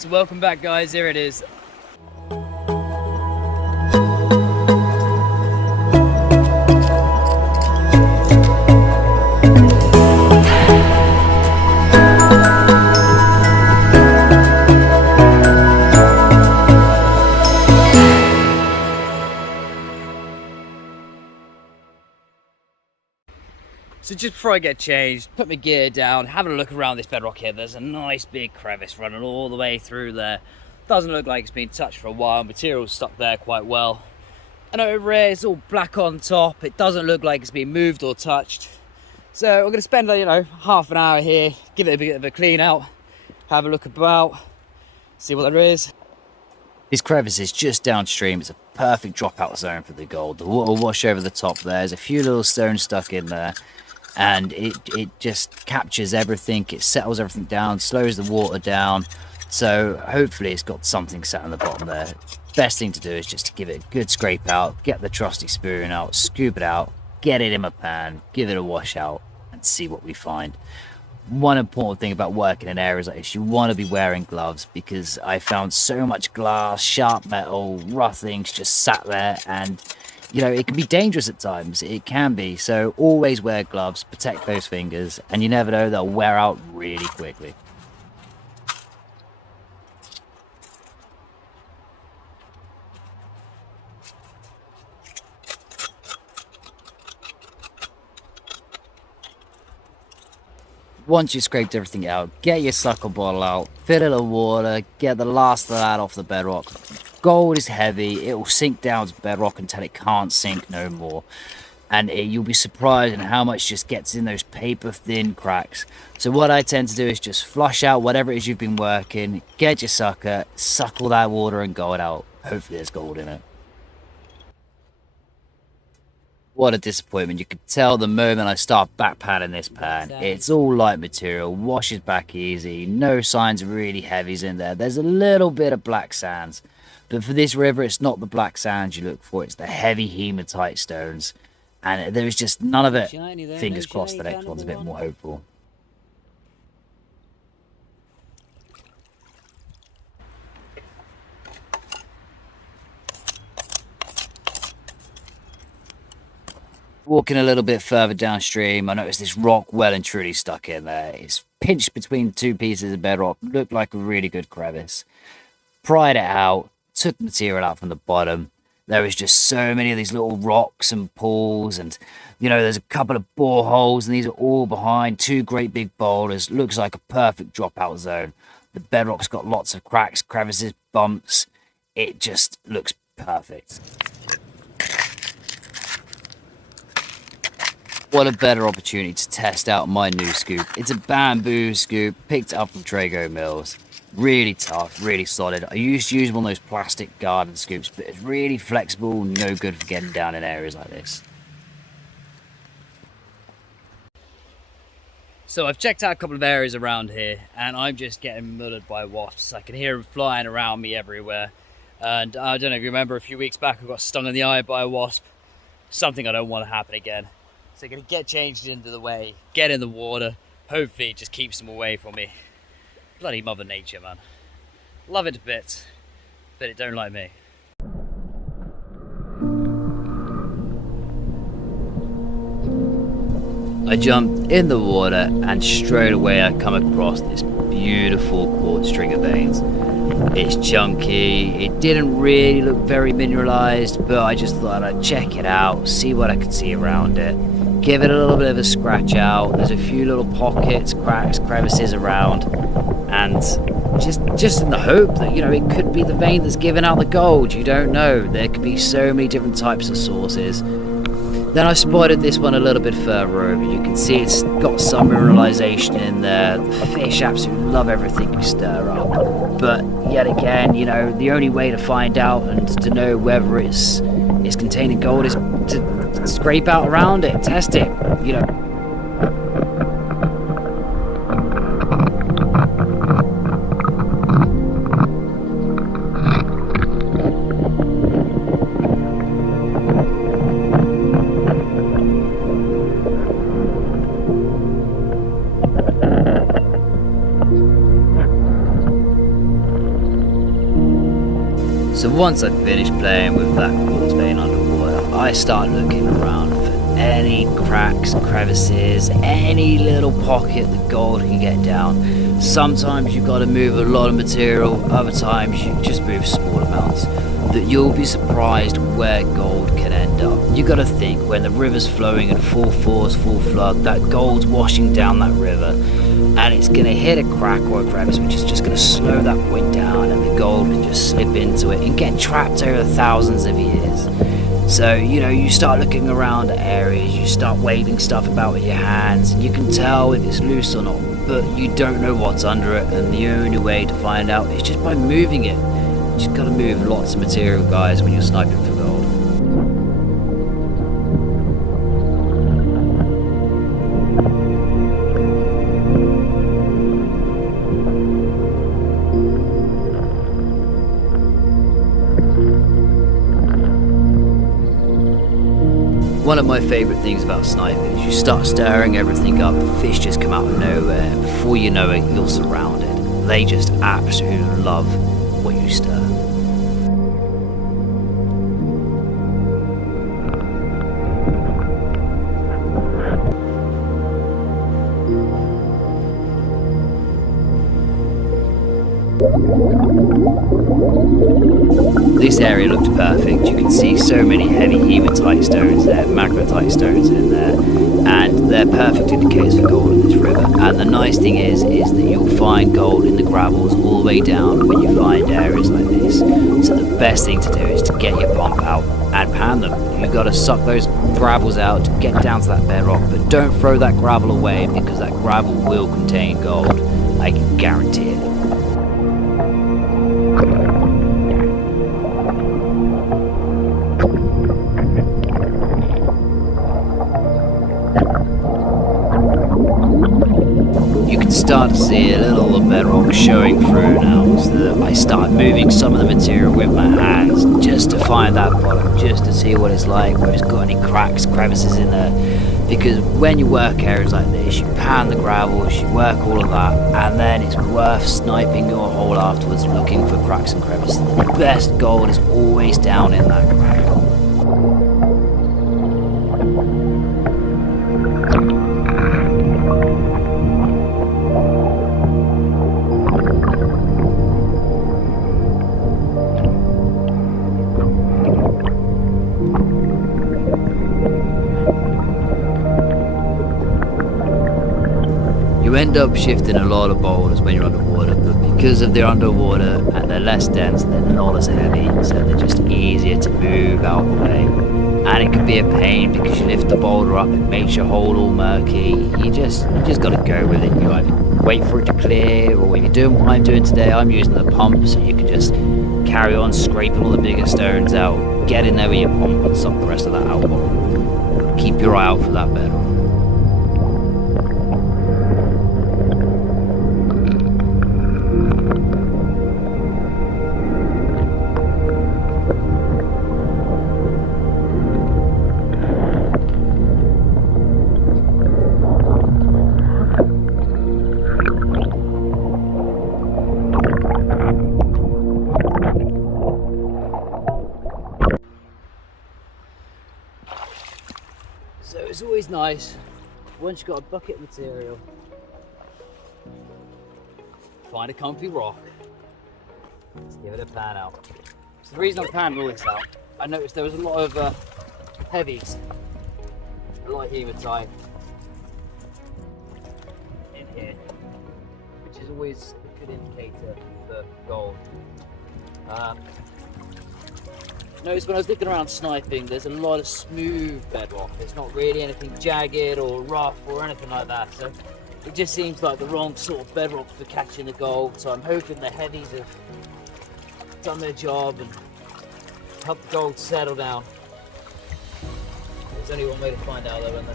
So welcome back, guys, here it is. So just before I get changed, put my gear down, having a look around this bedrock here. There's a nice big crevice running all the way through there. Doesn't look like it's been touched for a while. Material's stuck there quite well. And over here, it's all black on top. It doesn't look like it's been moved or touched. So we're going to spend, half an hour here, give it a bit of a clean out, have a look about, see what there is. This crevice is just downstream. It's a perfect dropout zone for the gold. The water will wash over the top there. There's a few little stones stuck in there. And it just captures everything, it settles everything down, slows the water down, so hopefully it's got something sat on the bottom there. Best thing to do is just to give it a good scrape out, get the trusty spoon out, scoop it out, get it in my pan, give it a wash out, and see what we find. One important thing about working in areas like this, you want to be wearing gloves, because I found so much glass, sharp metal, rough things just sat there, and it can be dangerous at times. It can be. So always wear gloves, protect those fingers, and you never know, they'll wear out really quickly. Once you've scraped everything out, get your sucker bottle out, fill it with water, get the last of that off the bedrock. Gold is heavy, it will sink down to bedrock until it can't sink no more. And you'll be surprised at how much just gets in those paper thin cracks. So what I tend to do is just flush out whatever it is you've been working, get your sucker, suck all that water and gold out. Hopefully there's gold in it. What a disappointment. You could tell the moment I start back panning this pan. It's all light material, washes back easy, no signs of really heavies in there. There's a little bit of black sands. But for this river, it's not the black sands you look for, it's the heavy hematite stones. And there is just none of it. Fingers crossed the next one's a bit more hopeful. Walking a little bit further downstream, I noticed this rock well and truly stuck in there. It's pinched between two pieces of bedrock, looked like a really good crevice. Pried it out, took the material out from the bottom. There was just so many of these little rocks and pools, and there's a couple of boreholes, and these are all behind two great big boulders. Looks like a perfect dropout zone. The bedrock's got lots of cracks, crevices, bumps. It just looks perfect. What a better opportunity to test out my new scoop. It's a bamboo scoop, picked up from Trago Mills. Really tough, really solid. I used to use one of those plastic garden scoops, but it's really flexible, no good for getting down in areas like this. So I've checked out a couple of areas around here, and I'm just getting murdered by wasps. I can hear them flying around me everywhere. And I don't know if you remember, a few weeks back I got stung in the eye by a wasp. Something I don't want to happen again. So I'm going to get changed into the way, get in the water. Hopefully it just keeps them away from me. Bloody Mother Nature, man. Love it to bits, but it don't like me. I jumped in the water, and straight away I come across this beautiful quartz stringer veins. It's chunky, it didn't really look very mineralized, but I just thought I'd check it out, see what I could see around it. Give it a little bit of a scratch out. There's a few little pockets, cracks, crevices around, and just in the hope that it could be the vein that's giving out the gold. You don't know. There could be so many different types of sources. Then I spotted this one a little bit further over. You can see it's got some mineralization in there. The fish absolutely love everything you stir up. But yet again, the only way to find out and to know whether it's containing gold is to scrape out around it, test it, So once I finished playing with that quartz vein underwater, I start looking around for any cracks, crevices, any little pocket that gold can get down. Sometimes you've got to move a lot of material, other times you just move small amounts. That you'll be surprised where gold can end up. You got to think, when the river's flowing in full force, full flood, that gold's washing down that river, and it's going to hit a crack or a crevice, which is just going to slow that point down, and the gold can just slip into it and get trapped over thousands of years. So, you start looking around at areas, you start waving stuff about with your hands, and you can tell if it's loose or not, but you don't know what's under it, and the only way to find out is just by moving it. You just gotta move lots of material, guys, when you're sniping for gold. One of my favourite things about sniping is you start stirring everything up, fish just come out of nowhere, before you know it, you're surrounded. They just absolutely love what you stir. This area looked perfect. You can see so many heavy hematite stones there, magnetite stones in there, and they're perfect indicators for gold in this river. And the nice thing is that you'll find gold in the gravels all the way down when you find areas like this. So the best thing to do is to get your pump out and pan them. You've got to suck those gravels out to get down to that bedrock, but don't throw that gravel away, because that gravel will contain gold. I can guarantee it. Start to see a little bedrock showing through now, so that I start moving some of the material with my hands just to find that bottom, just to see what it's like, whether it's got any cracks, crevices in there. Because when you work areas like this, you pan the gravels, you work all of that, and then it's worth sniping your hole afterwards, looking for cracks and crevices. The best gold is always down in that crack. You end up shifting a lot of boulders when you're underwater, but because of they're underwater and they're less dense, they're not as heavy, so they're just easier to move out of the way. And it can be a pain because you lift the boulder up, it makes your hole all murky. You just got to go with it. You either wait for it to clear, or when you're doing what I'm doing today, I'm using the pump, so you can just carry on scraping all the bigger stones out, get in there with your pump and suck the rest of that out. Keep your eye out for that bedrock. So it's always nice, once you've got a bucket of material, find a comfy rock, let's give it a pan out. So the reason I'm panning all this out, I noticed there was a lot of heavies, a lot of hematite in here, which is always a good indicator for gold. Notice when I was looking around sniping, there's a lot of smooth bedrock. There's not really anything jagged or rough or anything like that. So it just seems like the wrong sort of bedrock for catching the gold. So I'm hoping the heavies have done their job and helped the gold settle down. There's only one way to find out though, and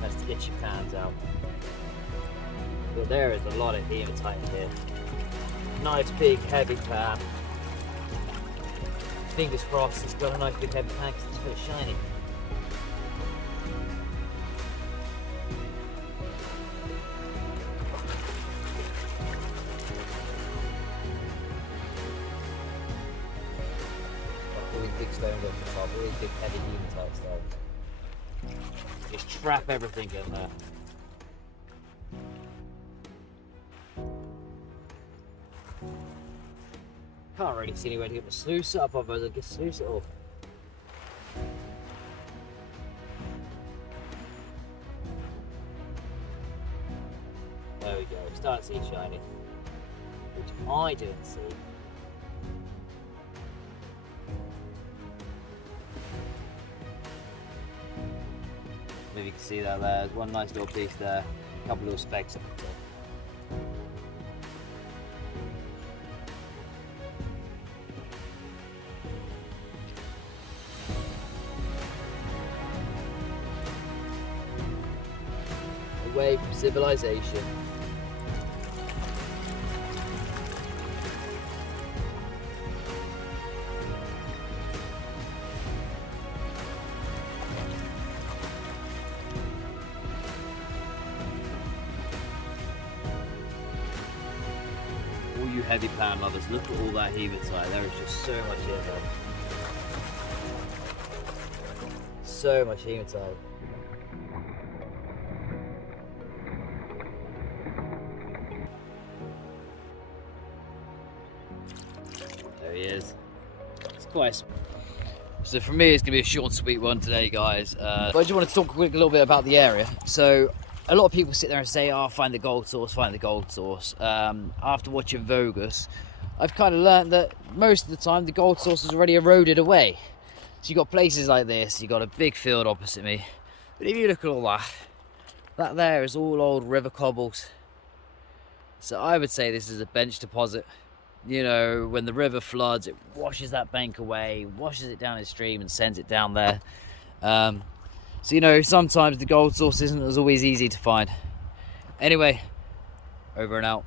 that's to get your pans out. But there is a lot of hematite in here. Nice big heavy pan. Fingers crossed it's got a nice big heavy pan because it's so shiny. stone off the top, all these big heavy hematite stones. Just trap everything in there. Can't really see anywhere to get the sluice up, otherwise I just sluice it off. There we go, start to see shiny, which I didn't see. Maybe you can see that there. There's one nice little piece there, a couple little specks up there. Away from civilization. All you heavy pan lovers, look at all that hematite. There is just so much in there. So much hematite. There he is. It's quite. So for me, it's gonna be a short and sweet one today, guys. But I just want to talk a little bit about the area. So a lot of people sit there and say, "Oh, find the gold source, find the gold source." After watching Vogus, I've kind of learned that most of the time the gold source is already eroded away. So you got places like this. You got a big field opposite me. But if you look at all that there is all old river cobbles. So I would say this is a bench deposit. You know, when the river floods, it washes that bank away, washes it down the stream and sends it down there. So, you know, sometimes the gold source isn't as always easy to find. Anyway, over and out.